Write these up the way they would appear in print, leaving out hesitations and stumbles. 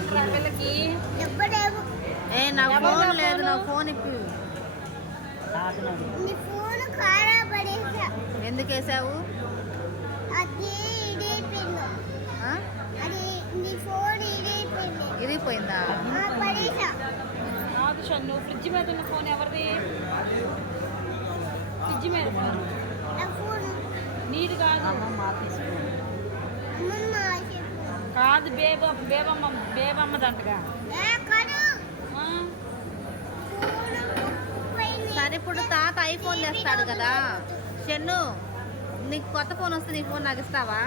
తీసుకుంటున్నారు వీళ్ళకి. ఏ నా ఫోన్ లేదు, నా ఫోన్ ఇప్పి. ఎందుకు వేసావు? ఇరిగిపోయిందా? కాదు షన్ను, ఫ్రిడ్జ్ మీద ఉన్న ఫోన్ ఎవరిది? ఫ్రిడ్జ్ మీద నీది కాదు. కాదు, బేబమ్మదంటగా. సరే ఇప్పుడు తాత ఐఫోన్ తెస్తాడు కదా షన్ను, నీకు కొత్త ఫోన్ వస్తే నీ ఫోన్ నాకు ఇస్తావా?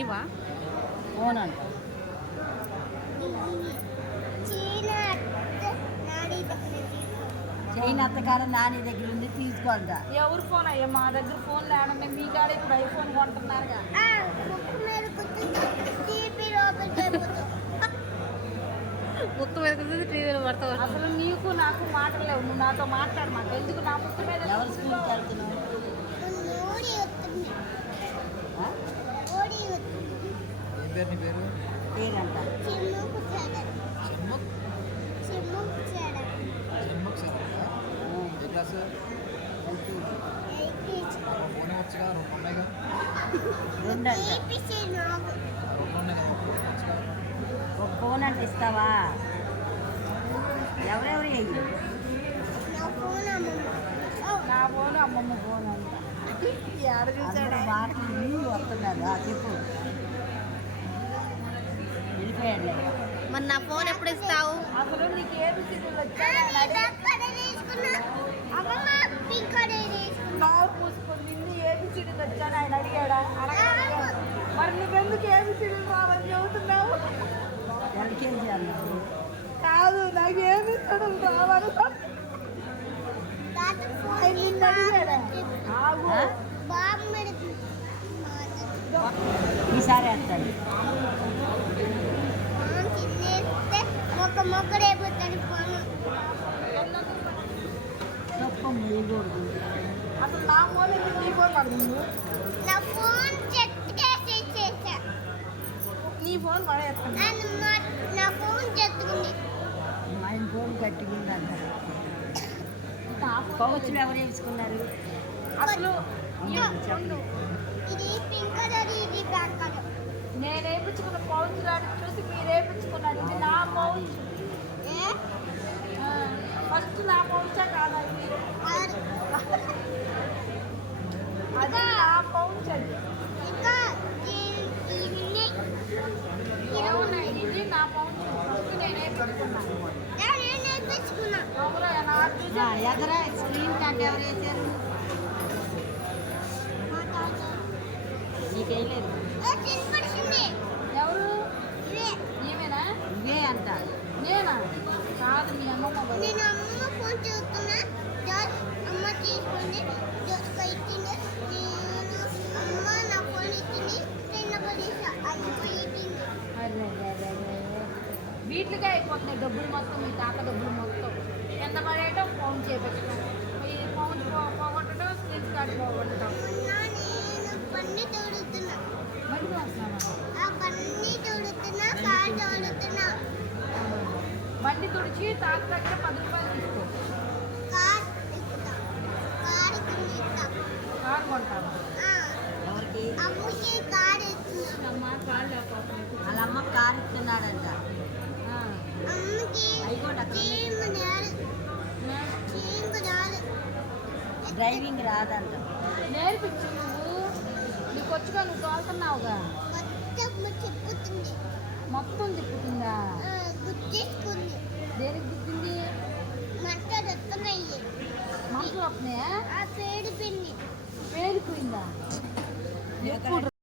ఇవా ఫోన్ అంట చైన్ అత్తగారు నాని దగ్గర ఉంది, తీసుకోండి. ఎవరు ఫోన్ అయ్యా? మా దగ్గర ఫోన్ లేడండి. మీ కాడ ఇప్పుడు ఐఫోన్ కొంటున్నారుగా. ముక్కు మీద టీవీలో పడతావు. అసలు నీకు నాకు మాటలు లేవు. నువ్వు నాతో మాట్లాడు. మాకు ఎందుకు? నా ముక్కు మీద ఎవరు స్కూల్కి వెళ్తున్నావు? పేరంట ఒక ఫోన్ అంటే ఇస్తావా? ఎవరెవరు నా ఫోన్ అమ్మమ్మ ఫోన్ అంట. ఆడ చూసాడు మాటలు వస్తున్నారు. చెప్పు, వెళ్ళిపోయాడు. మరి నా ఫోన్ ఎప్పుడు ఇస్తావు? అసలు నీకు ఏమి సిగ్గులు పూసుకొని నిన్ను ఏమి సిడులు వచ్చాను ఆయన అడిగాడా? మరి నువ్వెందుకు ఏమి సిడులు రావని చెబుతున్నావు? ఎల్కేజీ అన్నావు. కాదు, నాకు ఏమి సిడులు రావాలి. నిన్ను అడిగాడా? ఈసారి వేస్తాడు. తప్ప మూయకూడదు. అసలు నా ఫోన్ ఎందుకు నీ ఫోన్ పడుతుంది? నీ ఫోన్ పడేస్తాను. మా ఆయన ఫోన్ కట్టుకుందంట. పౌచులు ఎవరు వేసుకున్నారు? అసలు నేను వేయించుకున్న పౌచ్ లాంటి చూసి మీరు వేయించుకున్నాడు. ఇది నా పౌచ్. ఫస్ట్ నా పౌచా కాదా? అది నా పౌచ్. అది ఇది నా పౌచ్. ఫస్ట్ నేను వేయించుకున్నా. అవునా? నాకు ఎదర స్క్రీన్ కార్డ్ ఎవరు వేసారు? నీకేయలేదు. ఎవరు? ఏమేనా? ఇవే అంట. నేనా? కాదు, మీ అమ్మమ్మ. వీటిగా అయిపోతున్నాయి డబ్బులు మొత్తం. మీ తాత డబ్బులు మొత్తం ఎంత పడేయటం, ఫోన్ చేపెట్టడం, ఈ ఫోన్ పోగొట్టడం, స్క్రీన్ కార్డ్ పోగొట్టడం. బండి తుడిచి తాత దగ్గర 10 రూపాయలు తీసుకో. కారు కొంటాను. ఎవరికి? అమ్మ కారు లేకపోతే వాళ్ళ అమ్మ కారు ఇస్తున్నాడంట. డ్రైవింగ్ రాదంట. నేర్పించు. నువ్వు నీకు వచ్చుగా, నువ్వు తోలుతున్నావుగా. మొత్తం తిప్పుతుందా? దేనికి గుర్తుంది? మంటలు వస్తున్నాయా? పేలిపోయిందా?